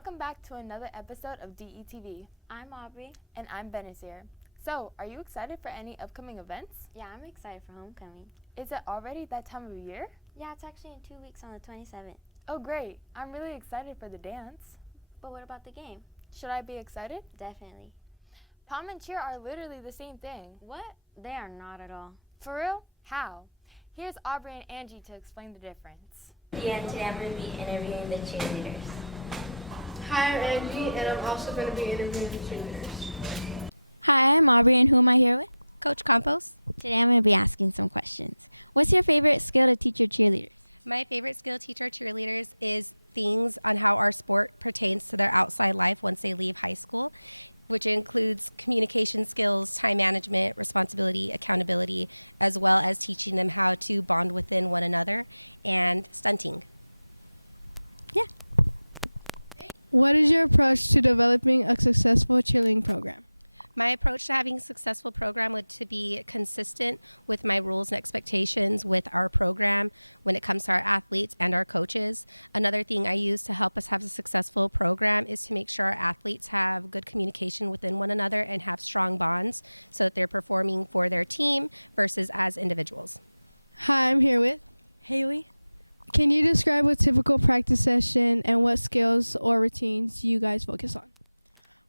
Welcome back to another episode of DETV. I'm Aubrey. And I'm Benazir. So, are you excited for any upcoming events? Yeah, I'm excited for homecoming. Is it already that time of year? Yeah, it's actually in 2 weeks on the 27th. Oh, great. I'm really excited for the dance. But what about the game? Should I be excited? Definitely. Pom and cheer are literally the same thing. What? They are not at all. For real? How? Here's Aubrey and Angie to explain the difference. Yeah, and today I'm going to be interviewing the cheerleaders. Hi, I'm Angie, and I'm also going to be interviewing the cheerleaders. Hi, I'm Aubrey, and who am I here with? Coach Campos. Today I'm going to be asking some questions. What's your favorite skill to teach your cheerleaders? My favorite skill to teach our cheerleaders is things on how our sport pertains to their outside life once they leave high school, which includes communication skills, time management, responsibility, accountability, as well as teaching them how to bond within one another and stunting. Yeah. What is your approach to developing a successful cheerleading program? My approach to having a successful program would to be consistent with my rules and expectations with our program when it comes to our athletes and our coaches. Another thing I use to help us have a successful program is to make sure our athletes have good communication within one another and have strong bonds so that they're performing for their team versus as individuals. Hi, I'm here with Haley. Can you describe a typical practice session and what skills or routines you guys focus on?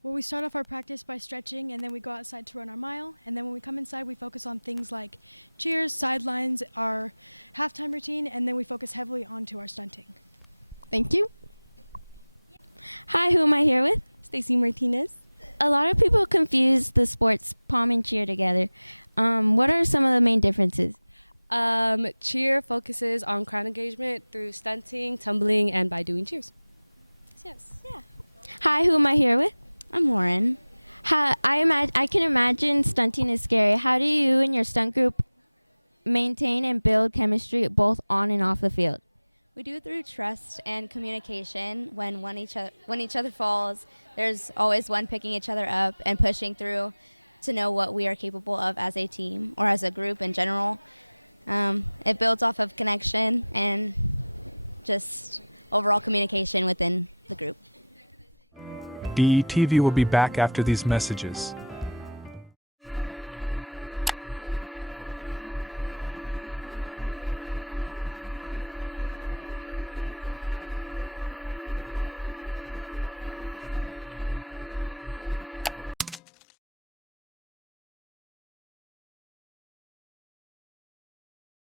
Well, we start off our practice by stretching, and then we go outside to run our mile. And then when we come inside, we focus on things like cheers, sidelines, our halftime routine, and then we focus heavily onto our stunting. Thank you. Hi, who am I here with? Stacy Martinez. A lot of people confuse the sports pom and cheer together. What are some of the main differences? Cheer focuses on crowd engagement through stunting, tumbling, and by doing cheers. Yes. Yeah. Hi, who am I here with? I'm Lauren. I can imagine stunting is scary. How do you and your stunt group maintain and build chemistry both on and off the field? We do it through trust and communication. When each other falls, there's always one picking each other up and pushing through to know what we are capable of as a team or as a group in general. It builds off of connection and just overall communication within the group. DETV will be back after these messages.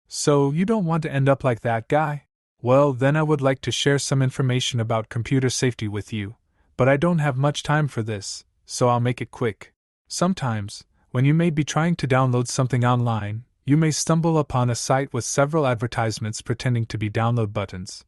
So, you don't want to end up like that guy? Well, then I would like to share some information about computer safety with you. But I don't have much time for this, so I'll make it quick. Sometimes, when you may be trying to download something online, you may stumble upon a site with several advertisements pretending to be download buttons,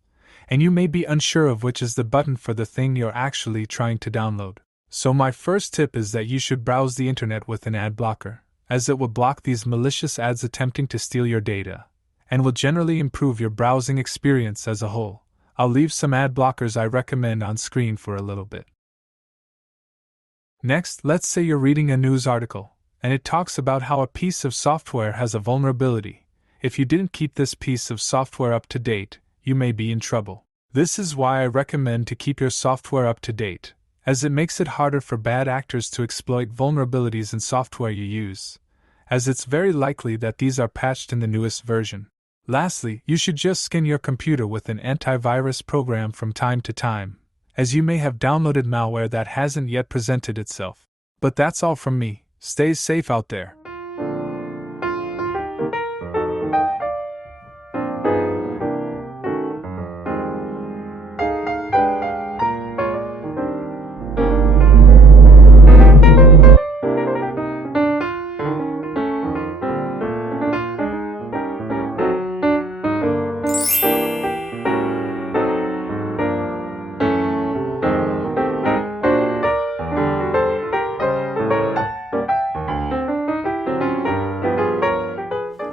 and you may be unsure of which is the button for the thing you're actually trying to download. So my first tip is that you should browse the internet with an ad blocker, as it will block these malicious ads attempting to steal your data, and will generally improve your browsing experience as a whole. I'll leave some ad blockers I recommend on screen for a little bit. Next, let's say you're reading a news article, and it talks about how a piece of software has a vulnerability. If you didn't keep this piece of software up to date, you may be in trouble. This is why I recommend to keep your software up to date, as it makes it harder for bad actors to exploit vulnerabilities in software you use, as it's very likely that these are patched in the newest version. Lastly, you should just scan your computer with an antivirus program from time to time, as you may have downloaded malware that hasn't yet presented itself. But that's all from me. Stay safe out there.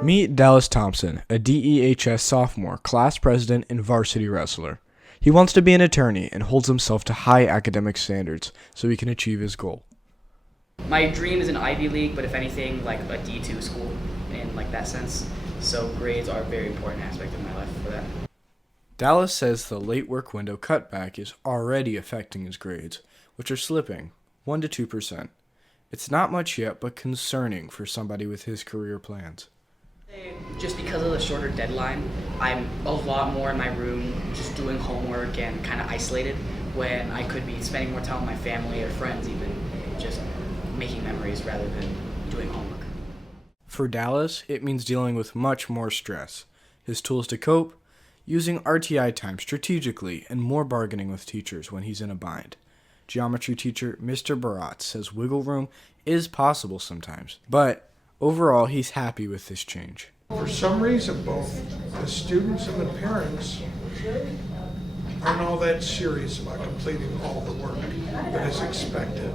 Meet Dallas Thompson, a DEHS sophomore, class president, and varsity wrestler. He wants to be an attorney and holds himself to high academic standards so he can achieve his goal. My dream is an Ivy League, but if anything, like a D2 school in like that sense. So grades are a very important aspect of my life for that. Dallas says the late work window cutback is already affecting his grades, which are slipping 1 to 2%. It's not much yet, but concerning for somebody with his career plans. Just because of the shorter deadline, I'm a lot more in my room just doing homework and kind of isolated when I could be spending more time with my family or friends, even just making memories rather than doing homework. For Dallas, it means dealing with much more stress. His tools to cope? Using RTI time strategically and more bargaining with teachers when he's in a bind. Geometry teacher Mr. Barat says wiggle room is possible sometimes, but overall he's happy with this change. For some reason, both the students and the parents aren't all that serious about completing all the work that is expected.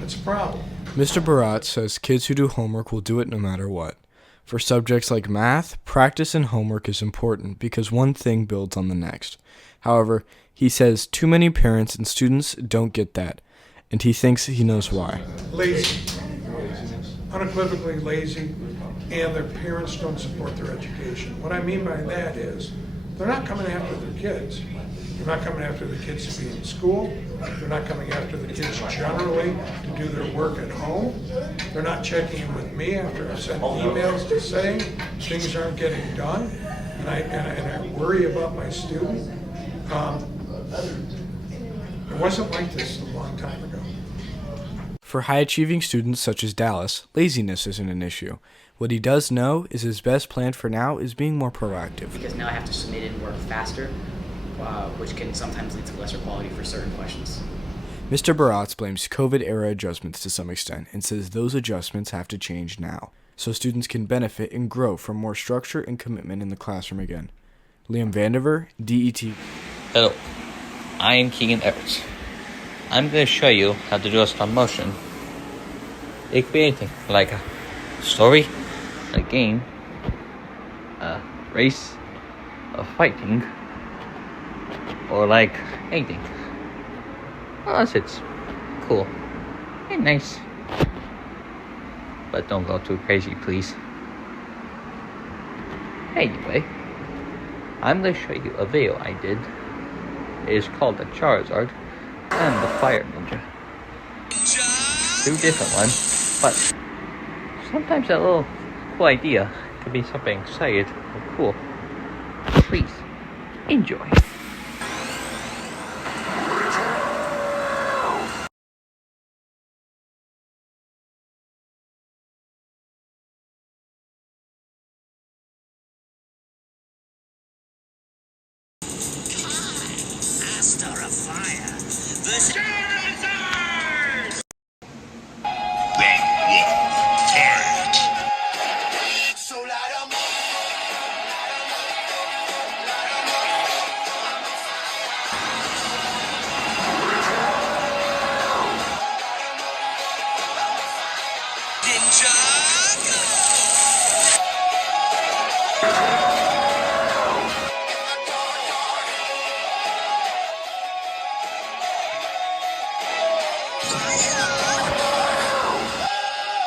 That's a problem. Mr. Barat says kids who do homework will do it no matter what. For subjects like math, practice and homework is important because one thing builds on the next. However, he says too many parents and students don't get that, and he thinks he knows why. Lazy. Unequivocally lazy, and their parents don't support their education. What I mean by that is they're not coming after their kids. They're not coming after the kids to be in school. They're not coming after the kids generally to do their work at home. They're not checking in with me after I've sent emails to say things aren't getting done, and I worry about my student. It wasn't like this a long time ago. For high-achieving students such as Dallas, laziness isn't an issue. What he does know is his best plan for now is being more proactive. Because now I have to submit and work faster, which can sometimes lead to lesser quality for certain questions. Mr. Baratz blames COVID-era adjustments to some extent and says those adjustments have to change now, so students can benefit and grow from more structure and commitment in the classroom again. Liam Vandiver, DET. Hello, I am Keegan Everett. I'm going to show you how to do a stop motion. It could be anything, like a story, a game, a race, a fighting, or like anything. Unless it's cool and nice. But don't go too crazy, please. Anyway, I'm going to show you a video I did. It is called the Charizard and the Fire Ninja. 2 different ones, but sometimes that little cool idea could be something exciting or cool. Please, enjoy. Master of Fire, the Charizard! So light 'em up.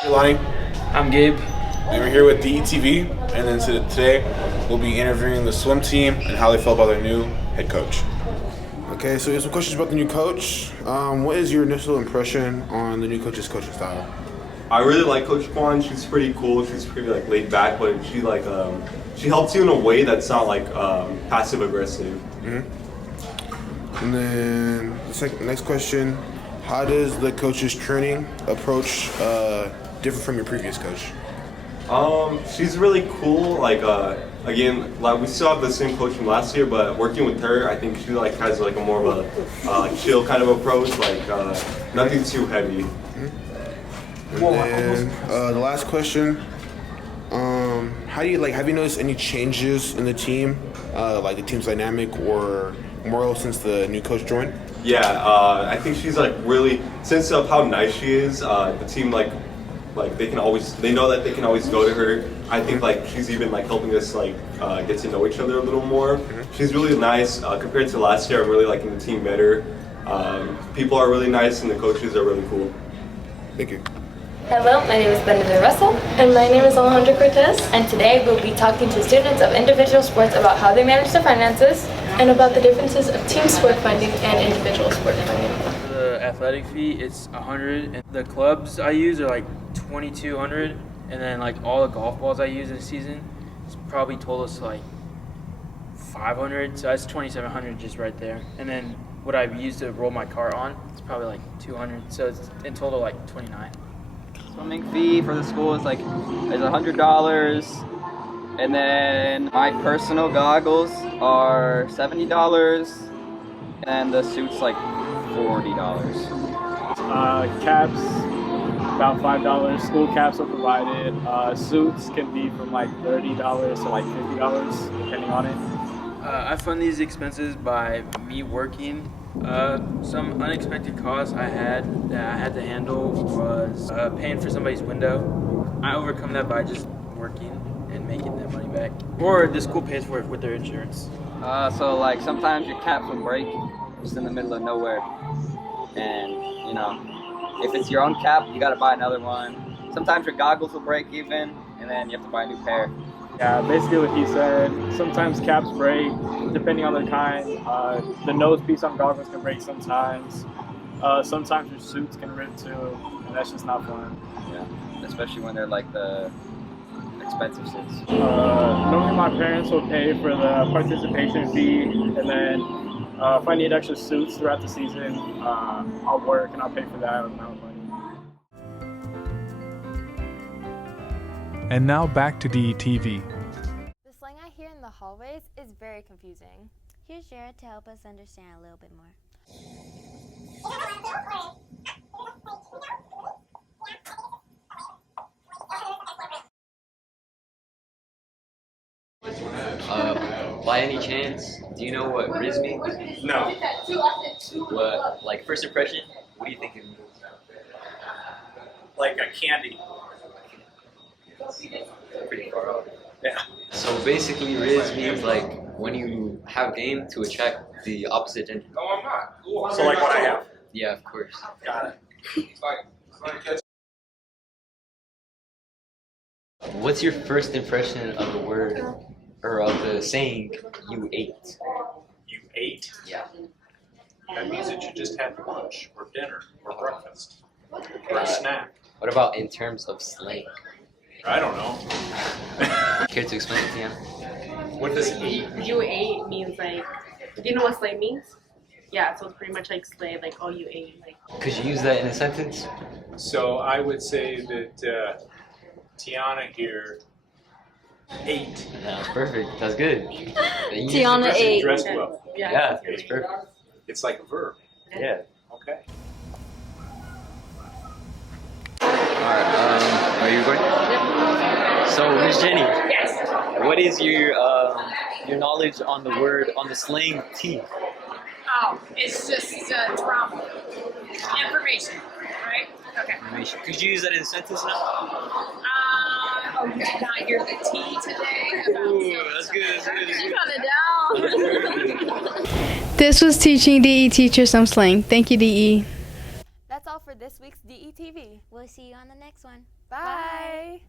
Hey Lonnie. I'm Gabe. And we're here with DETV, and then today we'll be interviewing the swim team and how they felt about their new head coach. Okay, so here's some questions about the new coach. What is your initial impression on the new coach's coaching style? I really like Coach Kwan. She's pretty cool. She's pretty like laid back, but she like she helps you in a way that's not like passive aggressive. Mm-hmm. And then the next question: how does the coach's training approach differ from your previous coach? She's really cool. Like again, like we still have the same coach from last year, but working with her, I think she like has like a more of a chill kind of approach. Like nothing too heavy. Mm-hmm. And then, the last question, how do you have you noticed any changes in the team, like the team's dynamic or moral since the new coach joined? Yeah, I think she's like really, since of how nice she is, the team like they know that they can always go to her. I think like she's even like helping us like get to know each other a little more. Mm-hmm. She's really nice compared to last year. I'm really liking the team better. People are really nice and the coaches are really cool. Thank you. Hello, my name is Benedict Russell. And my name is Alejandro Cortez. And today we'll be talking to students of individual sports about how they manage their finances, and about the differences of team sport funding and individual sport funding. For the athletic fee, it's 100, and the clubs I use are like 2,200, and then like all the golf balls I use this season, it's probably totals like 500, so that's 2,700 just right there. And then what I use to roll my cart on, it's probably like 200, so it's in total like 29. Swimming fee for the school is like $100, and then my personal goggles are $70, and the suit's like $40. Caps about $5. School caps are provided. Suits can be from like $30 to like $50, depending on it. I fund these expenses by me working. Some unexpected costs I had that I had to handle was paying for somebody's window. I overcome that by just working and making that money back. Or the school pays for it with their insurance. So like sometimes your caps will break just in the middle of nowhere. And you know, if it's your own cap, you gotta buy another one. Sometimes your goggles will break even, and then you have to buy a new pair. Yeah, basically what he said. Sometimes caps break, depending on the kind. The nose piece on goggles can break sometimes. Sometimes your suits can rip too, and that's just not fun. Yeah, especially when they're like the expensive suits. Normally my parents will pay for the participation fee, and then if I need extra suits throughout the season, I'll work and I'll pay for that amount of money. And now back to DETV. The slang I hear in the hallways is very confusing. Here's Jared to help us understand a little bit more. By any chance, do you know what Riz means? No. Like first impression, what do you think it means? Like a candy. Pretty far off. Yeah. So basically, Riz means like when you have game to attract the opposite gender. Oh, I'm not. So like what I have. Yeah, of course. Got it. What's your first impression of the word, or of the saying, you ate? You ate? Yeah. That means that you just had lunch or dinner or breakfast or a snack. What about in terms of slang? I don't know. Care to explain it, Tiana? What does eat? You ate means like, do you know what slay means? Yeah, so it's pretty much like slay, like, oh, you ate. Could you use that in a sentence? So I would say that Tiana here ate. That was perfect. That's good. Tiana ate. Dressed well. Yeah, it's perfect. It's like a verb. Yeah. Okay. Are you ready? Yep. So, Miss Jenny. Yes. What is your knowledge on the word, on the slang tea? Oh, it's just drama. Information, right? Okay. Could you use that in sentences? Oh, you did not hear the tea today? That's good. You got it down. This was Teaching DE Teacher Some Slang. Thank you, DE. That's all for this week's DETV. We'll see you on the next one. Bye.